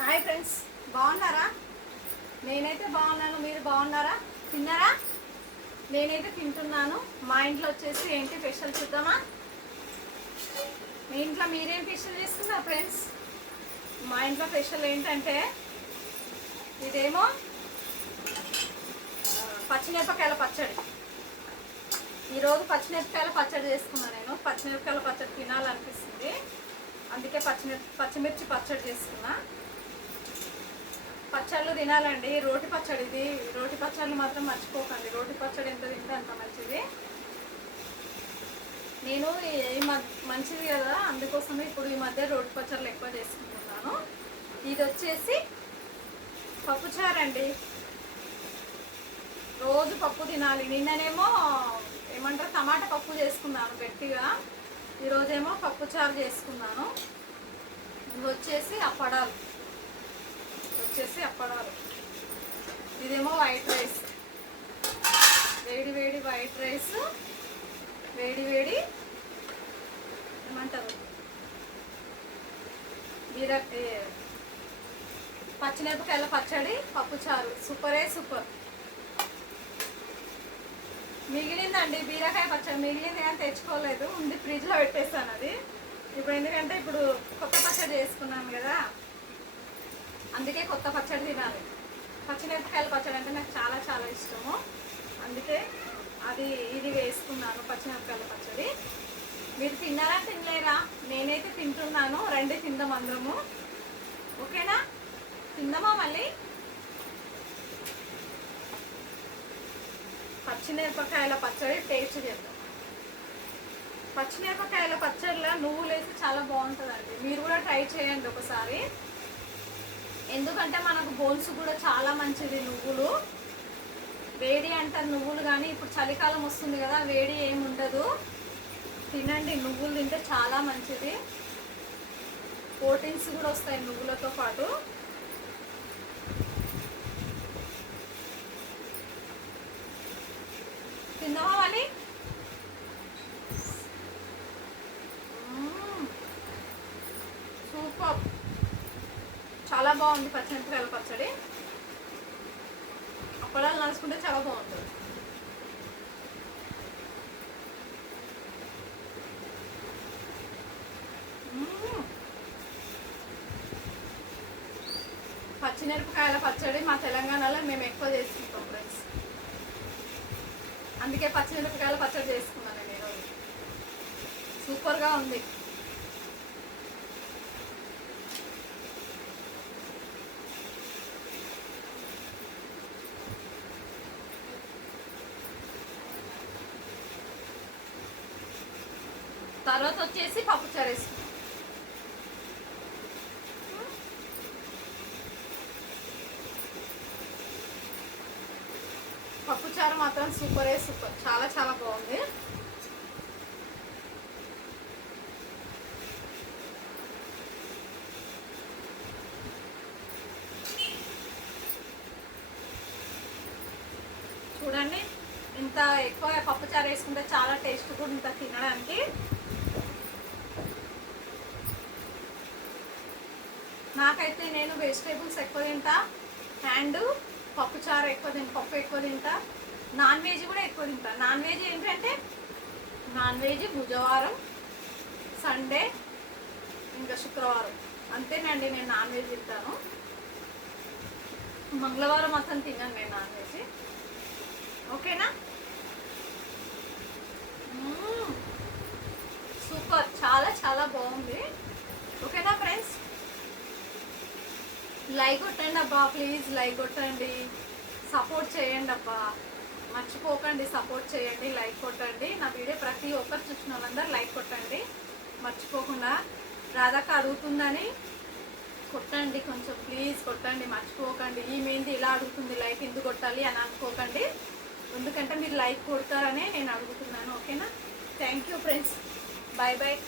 Hi friends, బాగున్నారా? నేనైతే బాగున్నాను. మీరు బాగున్నారా? తిన్నారా? నేనైతే తింటున్నాను. మా ఇంట్లో వచ్చేసి ఏంటి స్పెషల్ చూద్దామా? మీ ఇంట్లో మీరేం స్పెషల్ చేస్తున్నారు ఫ్రెండ్స్? మా ఇంట్లో స్పెషల్ ఏంటంటే ఇదేమో పచ్చిమిరపకాయల పచ్చడి. ఈరోజు పచ్చిమిరపకాయల పచ్చడి చేసుకున్నాను. నేను పచ్చిమిరపకాయల పచ్చడి తినాలనిపిస్తుంది, అందుకే పచ్చిమిర్చి పచ్చడి చేసుకున్నా. పచ్చళ్ళు తినాలండి. రోటి పచ్చడి, ఇది రోటి పచ్చళ్ళు మాత్రం మర్చిపోకండి. రోటి పచ్చడి ఎంత తింటే అంత మంచిది. నేను మంచిది కదా, అందుకోసమే ఇప్పుడు ఈ మధ్య రోటి పచ్చళ్ళు ఎక్కువ చేసుకుంటున్నాను. ఇది వచ్చేసి పప్పుచారు అండి. రోజు పప్పు తినాలి. నిన్ననేమో ఏమంటారు టమాటా పప్పు చేసుకున్నాను గట్టిగా, ఈరోజేమో పప్పుచారు చేసుకున్నాను. ఇవి వచ్చేసి అప్పడాలు. ఇదేమో వైట్ రైస్, వేడి వేడి వైట్ రైస్, వేడి వేడి ఏమంటారు పచ్చిమిరపకాయల పచ్చడి, పప్పుచారు. సూపరే సూపర్. మిగిలిందండి బీరకాయ పచ్చడి, మిగిలింది కానీ తెచ్చుకోలేదు, ఉంది ఫ్రిడ్జ్లో పెట్టేస్తాను అది. ఇప్పుడు ఎందుకంటే ఇప్పుడు కొత్త పచ్చడి చేసుకున్నాను కదా, అందుకే కొత్త పచ్చడి తినాలి. పచ్చిమిరపకాయల పచ్చడి అంటే నాకు చాలా చాలా ఇష్టము, అందుకే ఇది వేసుకున్నాను పచ్చిమిరపకాయల పచ్చడి. మీరు తిన్నారా తినలేరా? నేనైతే తింటున్నాను. రండి తిందాం అందరము, ఓకేనా? తిందామా? మళ్ళీ పచ్చిమిరపకాయల పచ్చడి టేస్ట్ చేద్దాం. పచ్చిమిరపకాయల పచ్చడిలో నువ్వులు వేసి చాలా బాగుంటుందండి. మీరు కూడా ట్రై చేయండి ఒకసారి. ఎందుకంటే మనకు బోన్స్ కూడా చాలా మంచిది నువ్వులు. వేడి అంటారు నువ్వులు, కానీ ఇప్పుడు చలికాలం వస్తుంది కదా, వేడి ఏమి ఉండదు. తినండి, నువ్వులు తింటే చాలా మంచిది. ప్రోటీన్స్ కూడా వస్తాయి నువ్వులతో పాటు. తిన్నావా అని? సూపర్, చాలా బాగుంది పచ్చిమిరపకాయల పచ్చడి. అప్పడాలు నడుచుకుంటే చాలా బాగుంటుంది. పచ్చిమిరపకాయల పచ్చడి మా తెలంగాణలో మేము ఎక్కువ చేసుకుంటాం ఫ్రెండ్స్, అందుకే పచ్చిమిరపకాయల పచ్చడి చేసుకున్నాను నేను. సూపర్గా ఉంది. తర్వాత వచ్చేసి పప్పుచారు వేసుకున్నాం. పప్పుచారు మాత్రం సూపరే సూపర్, చాలా చాలా బాగుంది. చూడండి, ఇంత ఎక్కువ పప్పుచారు వేసుకుంటే చాలా టేస్ట్ కూడా ఇంత తినడానికి. నాకైతే నేను వెజిటేబుల్స్ ఎక్కువ తింటా, అండ్ పప్పుచారు ఎక్కువ తింటా, పప్పు ఎక్కువ తింటా. నాన్ వెజ్ కూడా ఎక్కువ తింటా. నాన్ వెజ్ ఏంటంటే నాన్ వెజ్ బుధవారం, సండే, ఇంకా శుక్రవారం, అంతేనండి నేను నాన్ వెజ్ తింటాను. మంగళవారం అసలు తిన్నాను నేను నాన్ వెజ్, ఓకేనా? సూపర్, చాలా చాలా బాగుంది. ఓకేనా ఫ్రెండ్స్? లైక్ కొట్టండి అబ్బా, ప్లీజ్ లైక్ కొట్టండి, సపోర్ట్ చేయండి అబ్బా, మర్చిపోకండి. సపోర్ట్ చేయండి, లైక్ కొట్టండి. నా వీడియో ప్రతి ఒక్కరు చూసిన వాళ్ళందరూ లైక్ కొట్టండి మర్చిపోకుండా. రాధక్క అడుగుతుందని కొట్టండి కొంచెం, ప్లీజ్ కొట్టండి, మర్చిపోకండి. ఈమెంది ఇలా అడుగుతుంది, లైక్ ఎందుకు కొట్టాలి అని అనుకోకండి, ఎందుకంటే మీరు లైక్ కొడతారనే నేను అడుగుతున్నాను, ఓకేనా? Thank you friends, bye bye.